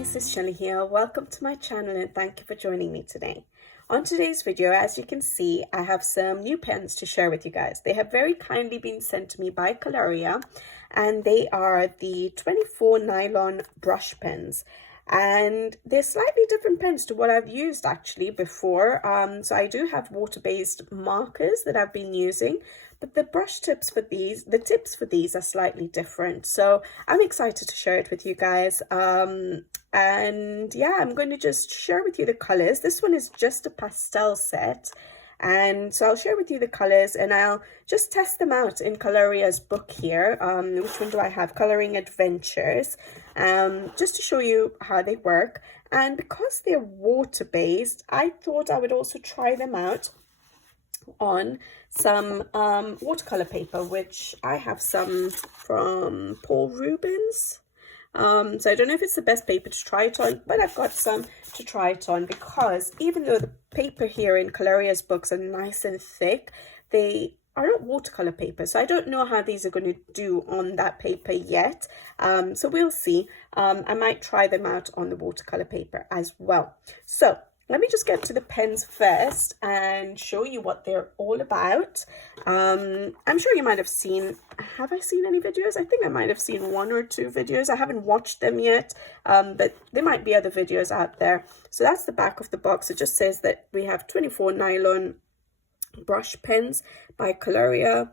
guys, it's Shelly here. Welcome to my channel and thank you for joining me today. On today's video, as you can see, I have some new pens to share with you guys. They have very kindly been sent to me by Colorya, and they are the 24 nylon brush pens. And they're slightly different pens to what I've used actually before. So I do have water-based markers that I've been using, but the brush tips for these, the tips for these are slightly different. So I'm excited to share it with you guys. And yeah, I'm going to just share with you the colors. This one is just a pastel set. And so I'll share with you the colors and I'll just test them out in Colorya's book here. Which one do I have? Coloring Adventures. Just to show you how they work. And because they're water-based, I thought I would also try them out on some watercolor paper, which I have some from Paul Rubens. So I don't know if it's the best paper to try it on, but I've got some to try it on because even though the paper here in Colorya's books are nice and thick, they are not watercolor paper. So I don't know how these are going to do on that paper yet. So we'll see. I might try them out on the watercolor paper as well. So let me just get to the pens first and show you what they're all about. I'm sure you might have seen, have I seen any videos? I think I might have seen one or two videos. I haven't watched them yet, but there might be other videos out there. So that's the back of the box. It just says that we have 24 nylon brush pens by Colorya.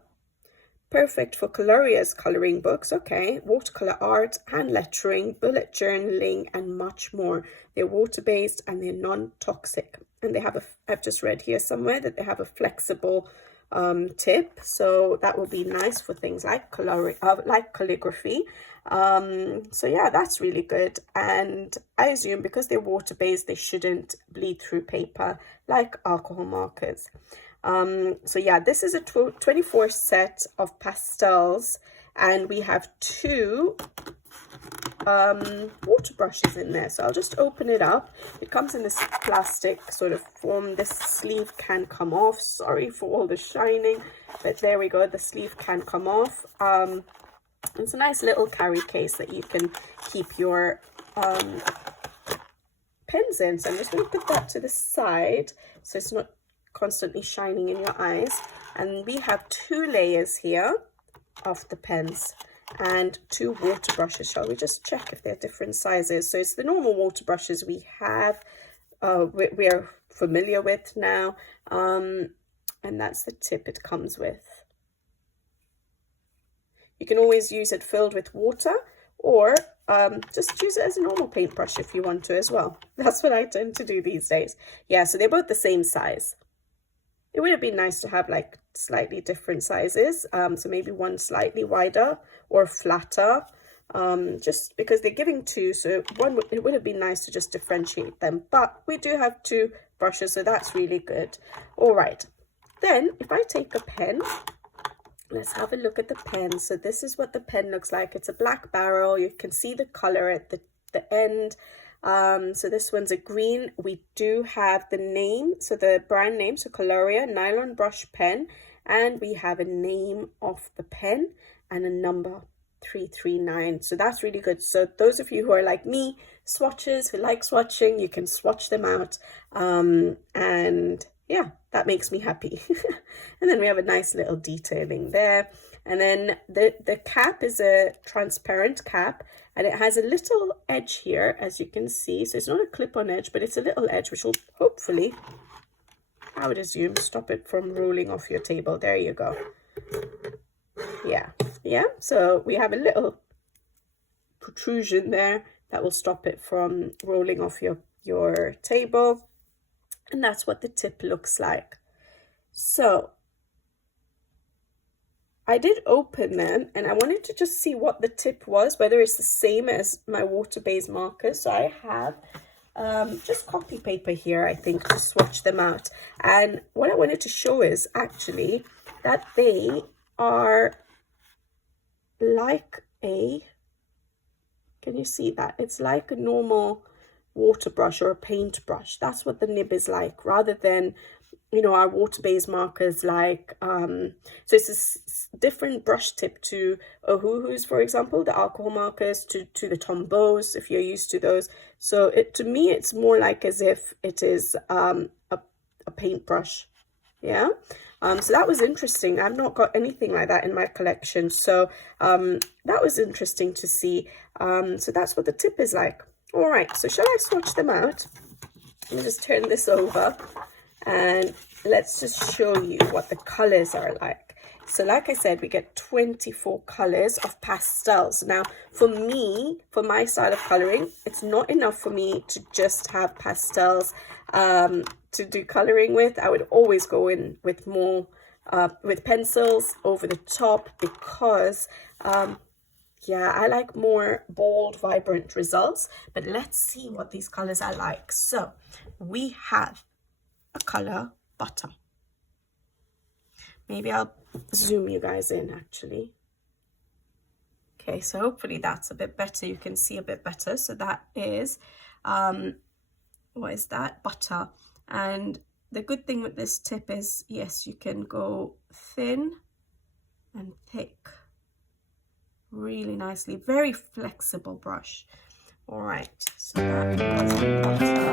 Perfect for Colorya's coloring books. Okay, watercolor art, hand lettering, bullet journaling, and much more. They're water-based and they're non-toxic. And they have a, I've just read here somewhere that they have a flexible tip, so that will be nice for things like calligraphy. So yeah, that's really good. And I assume because they're water-based, they shouldn't bleed through paper like alcohol markers. So yeah, this is a 24 set of pastels, and we have two water brushes in there. So I'll just open it up. It comes in this plastic sort of form. This sleeve can come off. Sorry for all the shining, but there we go. The sleeve can come off. It's a nice little carry case that you can keep your pens in. So I'm just going to put that to the side so it's not constantly shining in your eyes. And we have two layers here of the pens and two water brushes. Shall we just check if they're different sizes? So it's the normal water brushes we have, we're familiar with now, and that's the tip it comes with. You can always use it filled with water, or just use it as a normal paintbrush if you want to as well. That's what I tend to do these days. Yeah, so they're both the same size. It would have been nice to have like slightly different sizes, so maybe one slightly wider or flatter, just because they're giving two, so one it would have been nice to just differentiate them, but we do have two brushes, so that's really good. All right, then if I take a pen, let's have a look at the pen. So this is what the pen looks like. It's a black barrel. You can see the color at the end. So this one's a green. We do have the name, so the brand name, so Colorya nylon brush pen, and we have a name of the pen and a number 339. So that's really good. So those of you who are like me, swatches, who like swatching, you can swatch them out, and yeah, that makes me happy. And then we have a nice little detailing there. And then the cap is a transparent cap, and it has a little edge here, as you can see. So it's not a clip-on edge, but it's a little edge, which will hopefully, I would assume, stop it from rolling off your table. There you go. Yeah. So we have a little protrusion there that will stop it from rolling off your table. And that's what the tip looks like. So I did open them and I wanted to just see what the tip was, whether it's the same as my water-based markers. So I have just copy paper here, I think, to swatch them out. And what I wanted to show is actually that they are like a, can you see that? It's like a normal water brush or a paint brush. That's what the nib is like, rather than you know, our water-based markers, like so it's a different brush tip to Ohuhu's, for example, the alcohol markers, to the Tombows, if you're used to those. So to me, it's more like as if it is a paintbrush. Yeah. So that was interesting. I've not got anything like that in my collection, so that was interesting to see. So that's what the tip is like. All right, so shall I swatch them out? Let me just turn this over and let's just show you what the colors are like. So like I said, we get 24 colors of pastels. Now for me, for my style of coloring, it's not enough for me to just have pastels to do coloring with. I would always go in with more with pencils over the top, because yeah, I like more bold, vibrant results. But let's see what these colors are like. So we have a color Butter. Maybe I'll zoom you guys in actually. Okay, so hopefully that's a bit better. You can see a bit better. So that is what is that? Butter. And the good thing with this tip is, yes, you can go thin and thick really nicely. Very flexible brush. All right, so that is Butter.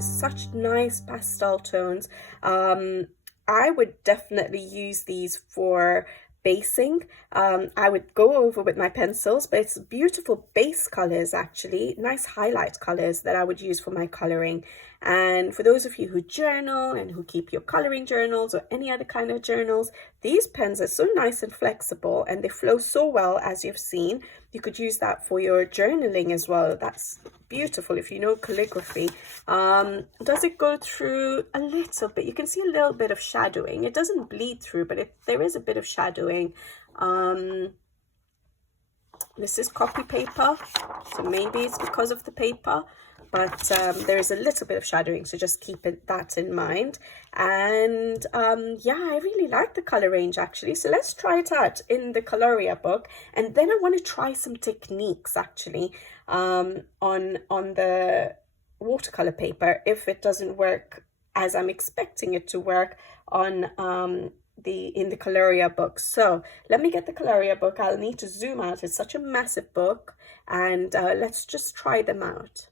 Such nice pastel tones. I would definitely use these for basing. I would go over with my pencils, but it's beautiful base colors, actually nice highlight colors that I would use for my coloring. And for those of you who journal and who keep your coloring journals or any other kind of journals, these pens are so nice and flexible, and they flow so well, as you've seen. You could use that for your journaling as well. That's beautiful if you know calligraphy. Does it go through a little bit? You can see a little bit of shadowing. It doesn't bleed through, but there is a bit of shadowing. This is copy paper, so maybe it's because of the paper, but there is a little bit of shadowing, so just keep that in mind. And yeah, I really like the color range actually, so let's try it out in the Colorya book, and then I want to try some techniques actually on the watercolor paper if it doesn't work as I'm expecting it to work on in the Colorya book. So let me get the Colorya book. I'll need to zoom out. It's such a massive book, and let's just try them out.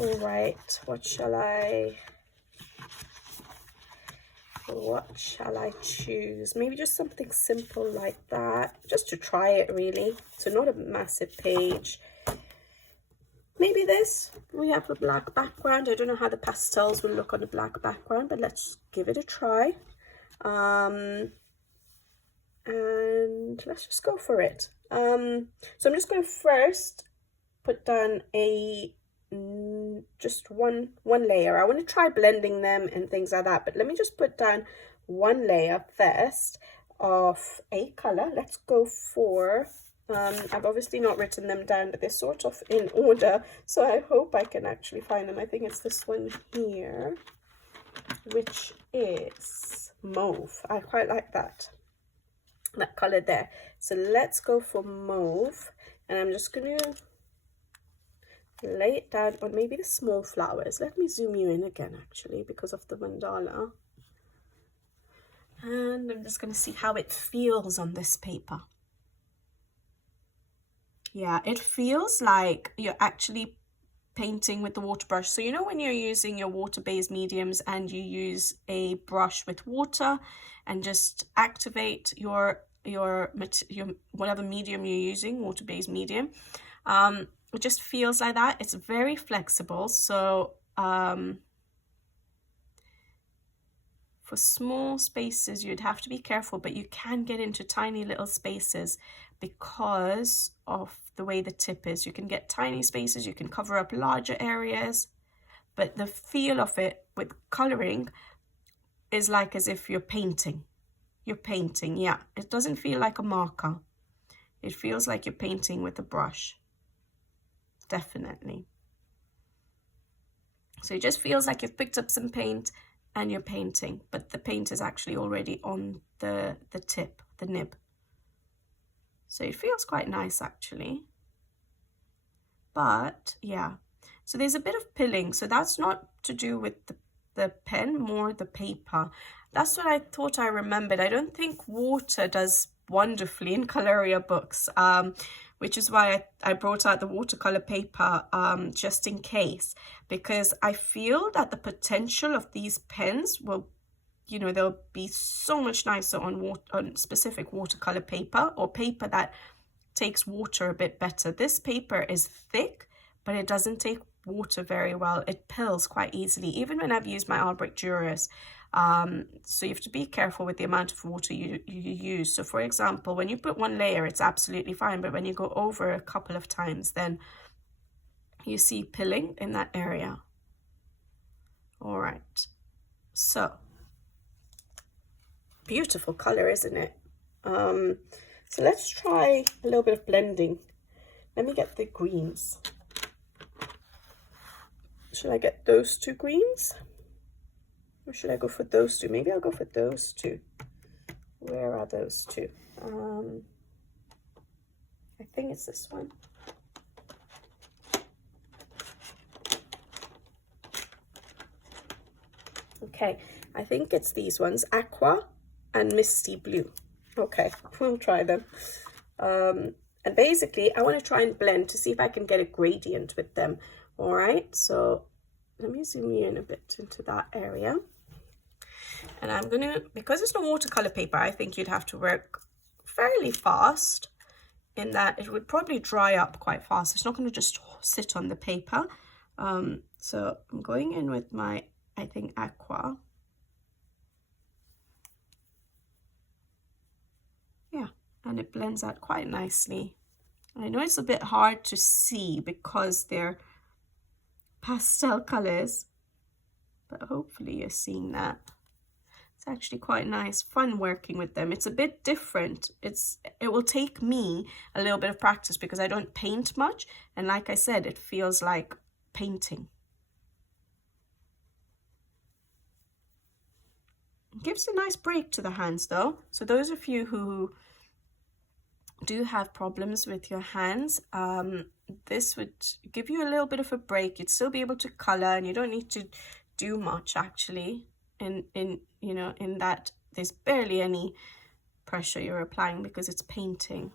All right, what shall I choose? Maybe just something simple like that, just to try it really. So not a massive page. Maybe this. We have a black background. I don't know how the pastels will look on a black background, but let's give it a try. and let's just go for it. So I'm just going to first put down a just one layer. I want to try blending them and things like that, but let me just put down one layer first of a color. Let's go for I've obviously not written them down, but they're sort of in order, so I hope I can actually find them. I think it's this one here, which is mauve. I quite like that color there. So let's go for mauve, and I'm just going to lay it down on maybe the small flowers. Let me zoom you in again, actually, because of the mandala. And I'm just going to see how it feels on this paper. Yeah, it feels like you're actually painting with the water brush. So you know when you're using your water-based mediums and you use a brush with water and just activate your whatever medium you're using, water-based medium, it just feels like that. It's very flexible. So for small spaces you'd have to be careful, but you can get into tiny little spaces because of the way the tip is. You can get tiny spaces, you can cover up larger areas, but the feel of it with coloring is like as if you're painting. You're painting, yeah. It doesn't feel like a marker. It feels like you're painting with a brush. Definitely. So it just feels like you've picked up some paint and you're painting, but the paint is actually already on the tip, the nib. So it feels quite nice actually. But yeah, so there's a bit of pilling. So that's not to do with the pen, more the paper. That's what I thought I remembered. I don't think water does wonderfully in Colorya books, which is why I brought out the watercolor paper just in case, because I feel that the potential of these pens will, you know, they'll be so much nicer on specific watercolor paper or paper that takes water a bit better. This paper is thick, but it doesn't take water very well. It pills quite easily, even when I've used my Albrecht Duras. So you have to be careful with the amount of water you use. So for example, when you put one layer, it's absolutely fine, but when you go over a couple of times, then you see pilling in that area. All right, so beautiful color, isn't it? So let's try a little bit of blending. Let me get the greens. Should I get those two greens? Or should I go for those two? Maybe I'll go for those two. Where are those two? I think it's this one. Okay, I think it's these ones, Aqua and Misty Blue. Okay, we'll try them. And basically, I want to try and blend to see if I can get a gradient with them. All right, so let me zoom you in a bit into that area. And I'm going to, because it's not watercolor paper, I think you'd have to work fairly fast in that it would probably dry up quite fast. It's not going to just sit on the paper. So I'm going in with my, I think, Aqua. Yeah, and it blends out quite nicely. I know it's a bit hard to see because they're pastel colors, but hopefully you're seeing that. It's actually quite nice, fun working with them. It's a bit different. It will take me a little bit of practice because I don't paint much, and like I said, it feels like painting. It gives a nice break to the hands though. So those of you who do have problems with your hands, this would give you a little bit of a break. You'd still be able to color, and you don't need to do much actually. In that there's barely any pressure you're applying because it's painting.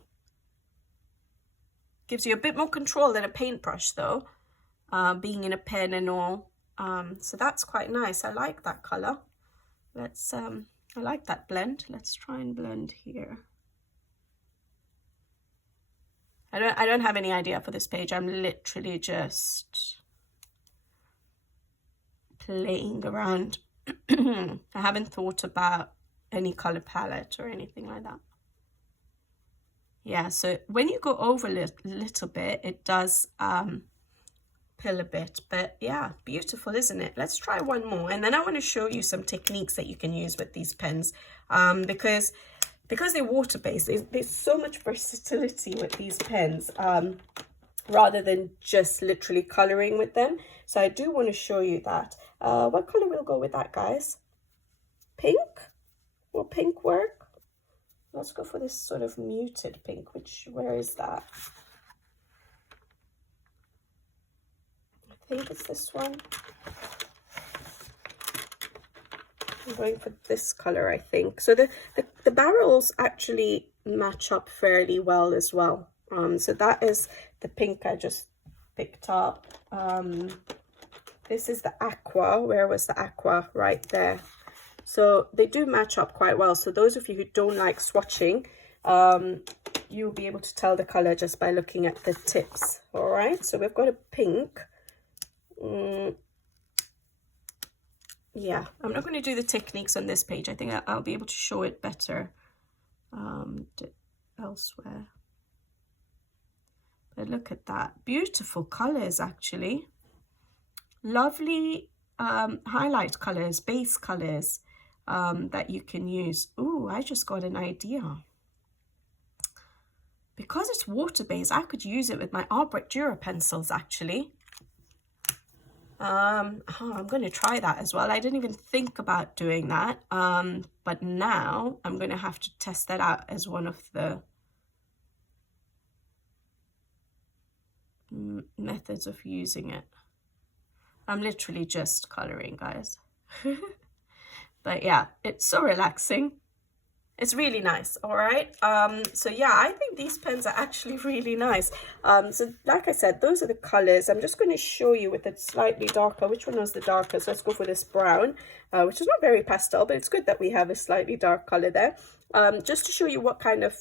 Gives you a bit more control than a paintbrush though, being in a pen and all. So that's quite nice. I like that color. Let's I like that blend. Let's try and blend here. I don't have any idea for this page. I'm literally just playing around. I haven't thought about any color palette or anything like that. Yeah, so when you go over a little bit, it does pill a bit, but yeah, beautiful, isn't it? Let's try one more, and then I want to show you some techniques that you can use with these pens, because they're water-based, there's so much versatility with these pens, rather than just literally coloring with them. So I do want to show you that. What color will go with that, guys? Pink? Will pink work? Let's go for this sort of muted pink, where is that? I think it's this one. I'm going for this color, I think. So the barrels actually match up fairly well as well. So that is the pink I just picked up. This is the aqua. Where was the aqua? Right there. So they do match up quite well. So those of you who don't like swatching, you'll be able to tell the color just by looking at the tips. All right, so we've got a pink. Yeah, I'm not going to do the techniques on this page. I think I'll be able to show it better elsewhere. But look at that. Beautiful colors, actually. Lovely highlight colors, base colors that you can use. Ooh, I just got an idea. Because it's water-based, I could use it with my Art Brick Dura pencils, actually. I'm going to try that as well. I didn't even think about doing that. But now I'm going to have to test that out as one of the methods of using it. I'm literally just coloring, guys. But yeah, it's so relaxing. It's really nice. All right. So yeah, I think these pens are actually really nice. So like I said, those are the colors. I'm just going to show you with it slightly darker. Which one was the darker? So let's go for this brown, which is not very pastel, but it's good that we have a slightly dark color there. Just to show you what kind of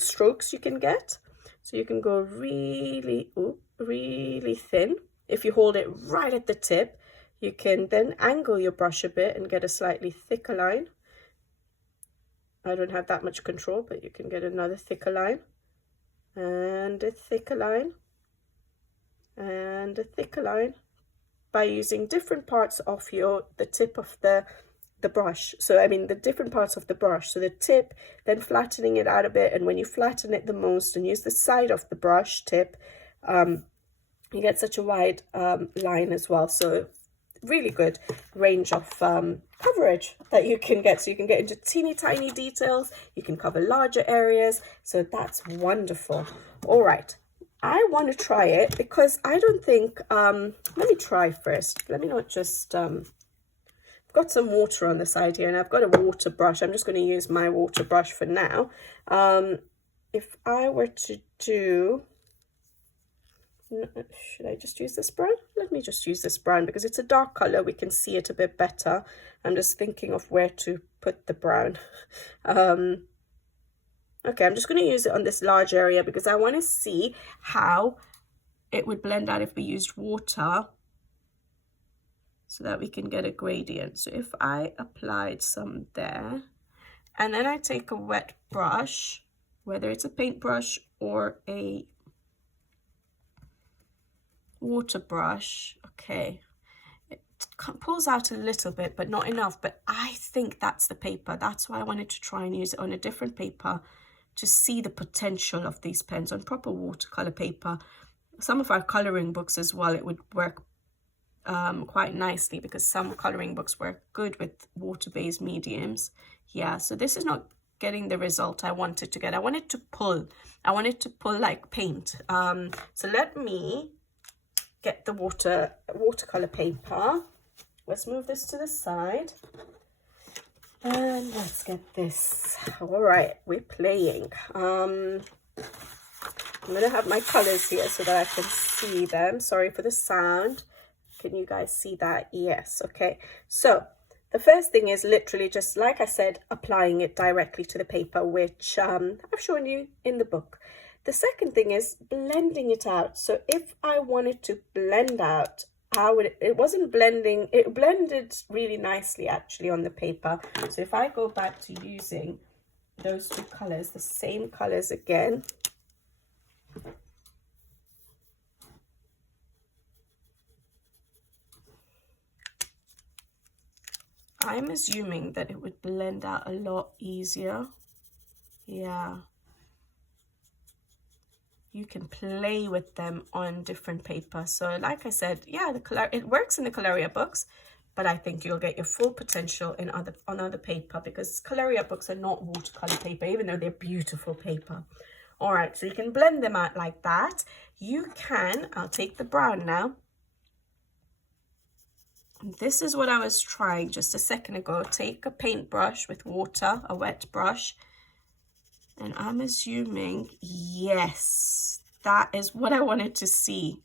strokes you can get. So you can go really, really thin. If you hold it right at the tip, you can then angle your brush a bit and get a slightly thicker line. I don't have that much control, but you can get another thicker line, and a thicker line, and a thicker line, by using different parts of the tip of the brush. So I mean the different parts of the brush. So the tip, then flattening it out a bit, and when you flatten it the most and use the side of the brush tip, you get such a wide line as well. So really good range of coverage that you can get. So you can get into teeny tiny details, you can cover larger areas, so that's wonderful. All right, I want to try it because I don't think let me try first. Let me not just I've got some water on the side here, and I've got a water brush. I'm just going to use my water brush for now. If I were to do, should I just use this brown? Let me just use this brown because it's a dark color. We can see it a bit better. I'm just thinking of where to put the brown. Okay, I'm just going to use it on this large area because I want to see how it would blend out if we used water so that we can get a gradient. So if I applied some there, and then I take a wet brush, whether it's a paintbrush or a water brush, okay, it pulls out a little bit but not enough, but I think that's the paper. That's why I wanted to try and use it on a different paper to see the potential of these pens on proper watercolor paper. Some of our coloring books as well, it would work quite nicely because some coloring books work good with water-based mediums. Yeah, so this is not getting the result I wanted to get. I wanted to pull like paint. So let me get the watercolor paper. Let's move this to the side and let's get this. All right, we're playing. I'm gonna have my colors here so that I can see them. Sorry for the sound. Can you guys see that? Yes. Okay, so the first thing is literally just, like I said, applying it directly to the paper, which I've shown you in the book. The second thing is blending it out. So if I wanted to blend out, it wasn't blending, it blended really nicely actually on the paper. So if I go back to using those two colors, the same colors again. I'm assuming that it would blend out a lot easier. Yeah. You can play with them on different paper. So like I said, yeah, it works in the Colorya books, but I think you'll get your full potential in on other paper, because Colorya books are not watercolor paper, even though they're beautiful paper. All right, so you can blend them out like that. You can, I'll take the brown now. And this is what I was trying just a second ago. Take a paintbrush with water, a wet brush. And I'm assuming, yes, that is what I wanted to see.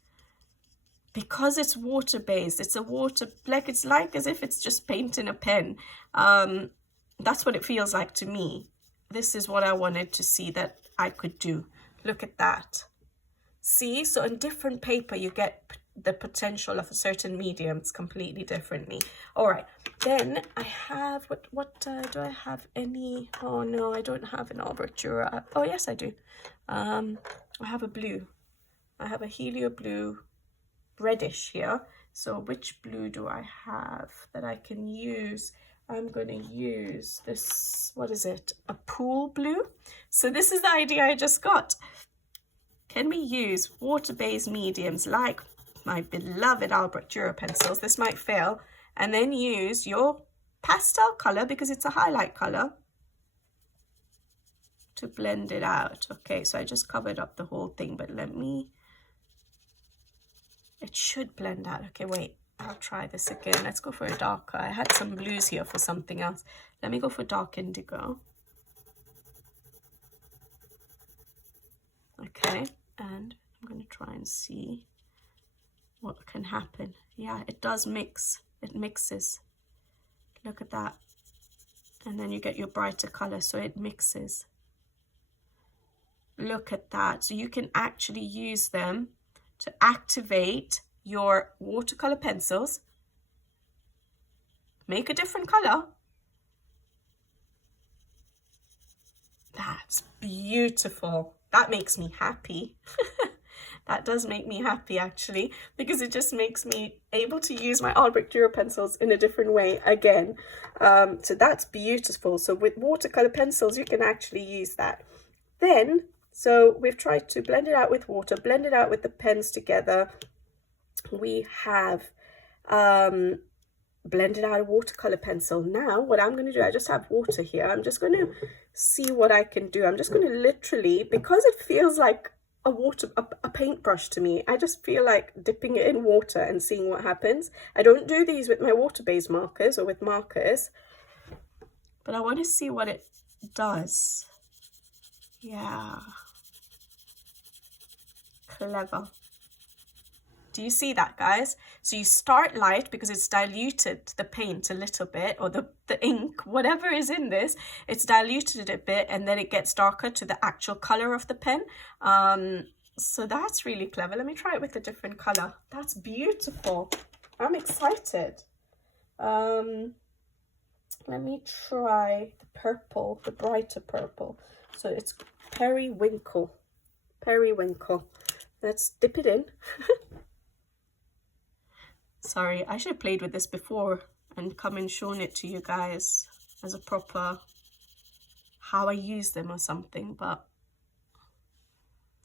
Because it's water-based, it's a it's like as if it's just paint in a pen. That's what it feels like to me. This is what I wanted to see that I could do. Look at that. See, so in different paper, you get the potential of a certain mediums completely differently. All right, then I have, what do I have any? Oh no, I don't have an Albrecht. Oh yes, I do. I have a blue. I have a Helio blue reddish here. So which blue do I have that I can use? I'm going to use this, what is it? A pool blue. So this is the idea I just got. Can we use water-based mediums like my beloved Albrecht Dürer pencils? This might fail. And then use your pastel color, because it's a highlight color, to blend it out. Okay, so I just covered up the whole thing, but it should blend out. Okay, wait, I'll try this again. Let's go for a darker. I had some blues here for something else. Let me go for dark indigo. Okay, and I'm going to try and see what can happen. Yeah, it does mix. It mixes. Look at that. And then you get your brighter color, so it mixes. Look at that. So you can actually use them to activate your watercolor pencils. Make a different color. That's beautiful. That makes me happy. That does make me happy, actually, because it just makes me able to use my Albrecht Dürer pencils in a different way again. So that's beautiful. So with watercolor pencils, you can actually use that. Then, so we've tried to blend it out with water, blend it out with the pens together. We have blended out a watercolor pencil. Now, what I'm going to do, I just have water here. I'm just going to see what I can do. I'm just going to literally, because it feels like a paintbrush to me, I just feel like dipping it in water and seeing what happens. I don't do these with my water-based markers or with markers, but I want to see what it does. Yeah, clever. Do you see that, guys? So you start light because it's diluted the paint a little bit, or the ink, whatever is in this, it's diluted it a bit, and then it gets darker to the actual color of the pen. So that's really clever. Let me try it with a different color. That's beautiful. I'm excited. Let me try the purple, the brighter purple. So it's periwinkle. Periwinkle. Let's dip it in. Sorry, I should have played with this before and come and shown it to you guys as a proper how I use them or something. But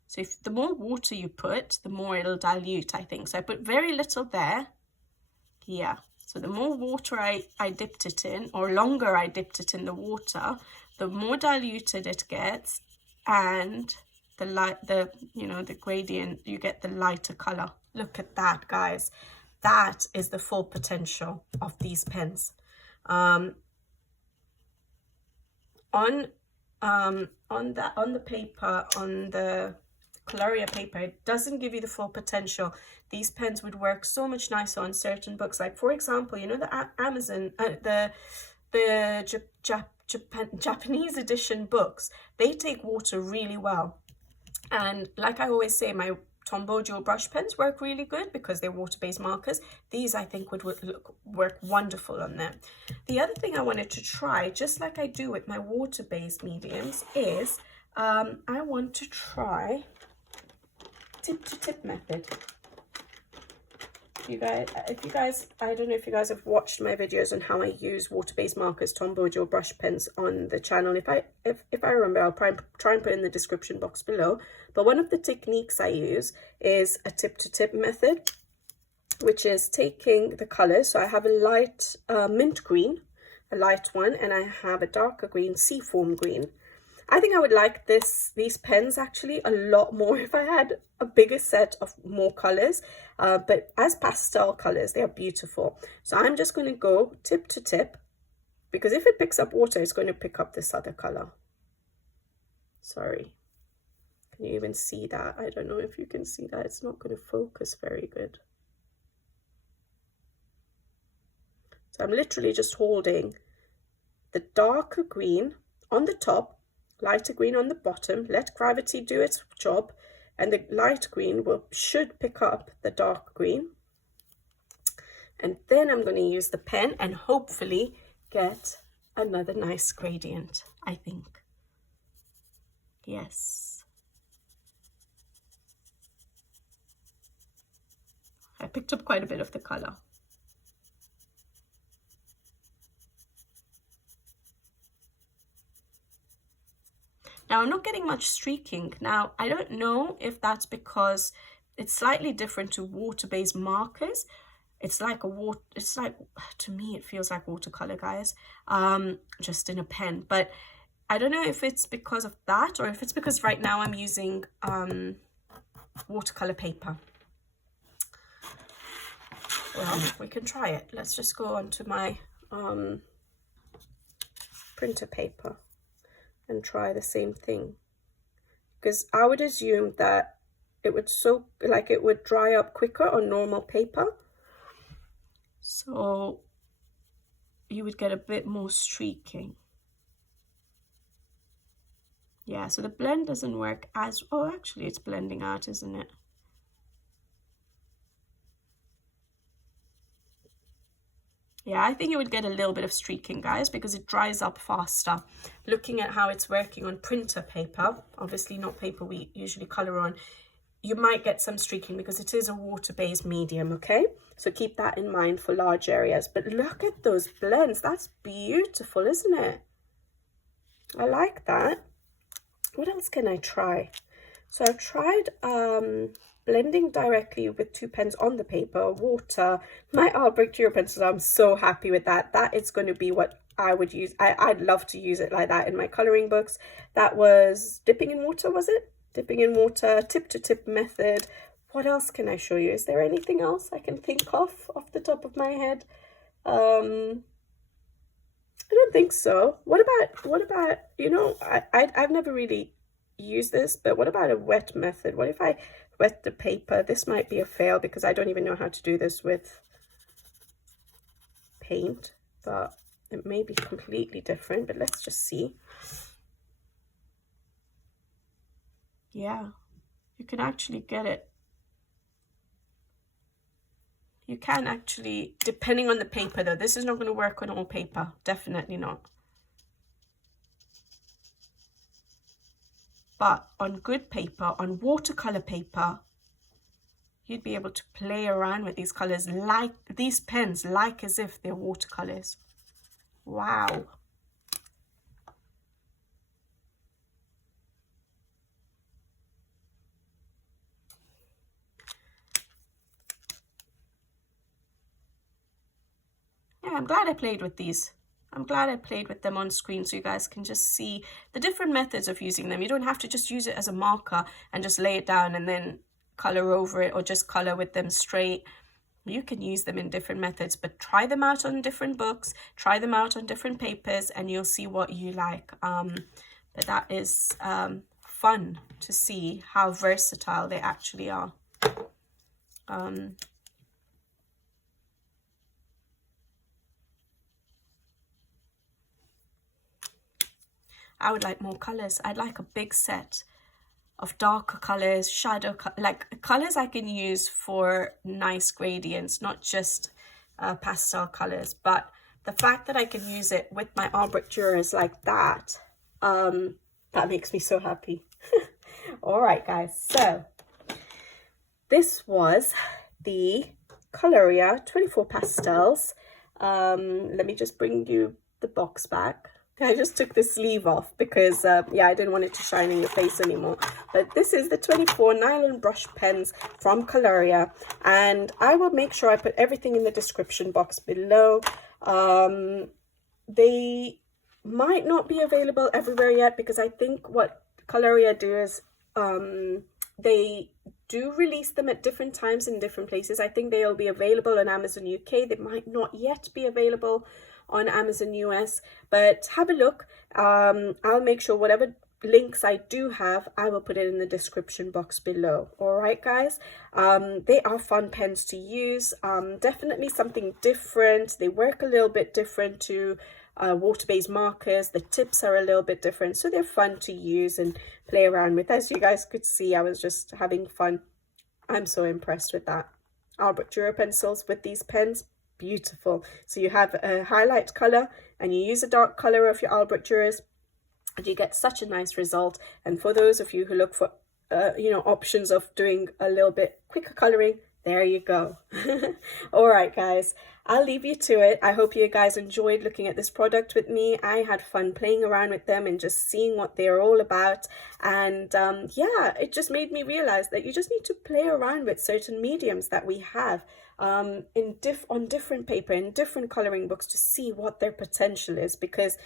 so if the more water you put, the more it'll dilute, I think. So I put very little there. Yeah. So the more water I dipped it in, or longer I dipped it in the water, the more diluted it gets, and the gradient, you get the lighter color. Look at that, guys. That is the full potential of these pens. On the paper, on the Colorya paper, it doesn't give you the full potential. These pens would work so much nicer on certain books. Like, for example, you know, the Amazon, Japanese edition books, they take water really well. And like I always say, my Tombow dual brush pens work really good because they're water-based markers. These I think would work wonderful on them. The other thing I wanted to try, just like I do with my water-based mediums, is I want to try tip-to-tip method. If you guys, I don't know if you guys have watched my videos on how I use water-based markers, Tombow dual brush pens on the channel. If I remember, I'll try and put in the description box below. But one of the techniques I use is a tip-to-tip method, which is taking the colors. So I have a light mint green, a light one, and I have a darker green, seafoam green. I think I would like these pens actually a lot more if I had a bigger set of more colors, but as pastel colors, they are beautiful. So I'm just going to go tip to tip, because if it picks up water, it's going to pick up this other color. Sorry, can you even see that? I don't know if you can see that. It's not going to focus very good. So I'm literally just holding the darker green on the top, lighter green on the bottom, let gravity do its job, and the light green should pick up the dark green. And then I'm going to use the pen and hopefully get another nice gradient, I think. Yes. I picked up quite a bit of the color. Now I'm not getting much streaking. Now I don't know if that's because it's slightly different to water-based markers. It's like to me it feels like watercolor, guys, just in a pen. But I don't know if it's because of that or if it's because right now I'm using watercolor paper. Well, we can try it. Let's just go onto my printer paper and try the same thing, because I would assume that it would it would dry up quicker on normal paper, so you would get a bit more streaking. Yeah, so the blend doesn't work as, oh actually it's blending out, isn't it? Yeah, I think you would get a little bit of streaking, guys, because it dries up faster. Looking at how it's working on printer paper, obviously not paper we usually color on, you might get some streaking because it is a water-based medium, okay? So keep that in mind for large areas. But look at those blends. That's beautiful, isn't it? I like that. What else can I try? So I've tried blending directly with two pens on the paper, water, my art brick Euro pencils. I'm so happy with that. That is going to be what I would use. I'd love to use it like that in my coloring books. That was dipping in water, was it? Dipping in water, tip to tip method. What else can I show you? Is there anything else I can think of off the top of my head? I don't think so. What about, you know, I've never really used this, but what about a wet method? What if I wet the paper? This might be a fail because I don't even know how to do this with paint, but it may be completely different, but let's just see. Yeah, you can actually get it. You can actually, depending on the paper though, this is not going to work on all paper, definitely not. But on good paper, on watercolor paper, you'd be able to play around with these colors like these pens, like as if they're watercolors. Wow. Yeah, I'm glad I played with these. I'm glad I played with them on screen so you guys can just see the different methods of using them. You don't have to just use it as a marker and just lay it down and then color over it or just color with them straight. You can use them in different methods, but try them out on different books, try them out on different papers, and you'll see what you like. But that is fun to see how versatile they actually are. I would like more colors. I'd like a big set of darker colors, like colors I can use for nice gradients, not just pastel colors. But the fact that I can use it with my Albrecht Dürers like that, that makes me so happy. All right, guys, so this was the Colorya 24 pastels. Let me just bring you the box back. I just took the sleeve off because yeah, I didn't want it to shine in your face anymore. But this is the 24 nylon brush pens from Colorya, and I will make sure I put everything in the description box below. They might not be available everywhere yet, because I think what Colorya do is they do release them at different times in different places. I think they'll be available on Amazon UK. They might not yet be available on Amazon US, but have a look. I'll make sure whatever links I do have, I will put it in the description box below. All right, guys, they are fun pens to use. Definitely something different. They work a little bit different to water-based markers. The tips are a little bit different, so they're fun to use and play around with. As you guys could see, I was just having fun. I'm so impressed with that. Albrecht Dürer pencils with these pens, beautiful. So you have a highlight color and you use a dark color of your Albrecht Dürers, and you get such a nice result. And for those of you who look for you know, options of doing a little bit quicker coloring, there you go. All right, guys, I'll leave you to it. I hope you guys enjoyed looking at this product with me. I had fun playing around with them and just seeing what they're all about. And yeah, it just made me realize that you just need to play around with certain mediums that we have on different paper, in different coloring books, to see what their potential is. Because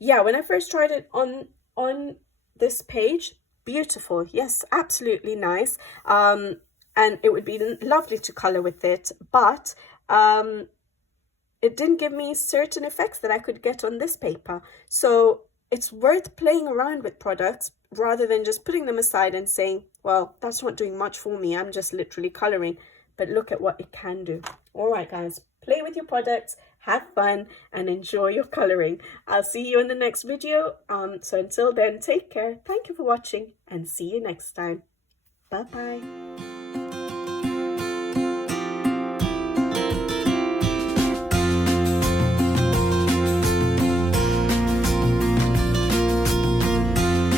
yeah, when I first tried it on this page, beautiful, yes, absolutely nice. And it would be lovely to color with it, but it didn't give me certain effects that I could get on this paper. So it's worth playing around with products rather than just putting them aside and saying, well, that's not doing much for me, I'm just literally coloring. But look at what it can do. All right, guys, play with your products, have fun, and enjoy your coloring. I'll see you in the next video. So until then, take care. Thank you for watching, and see you next time. Bye-bye.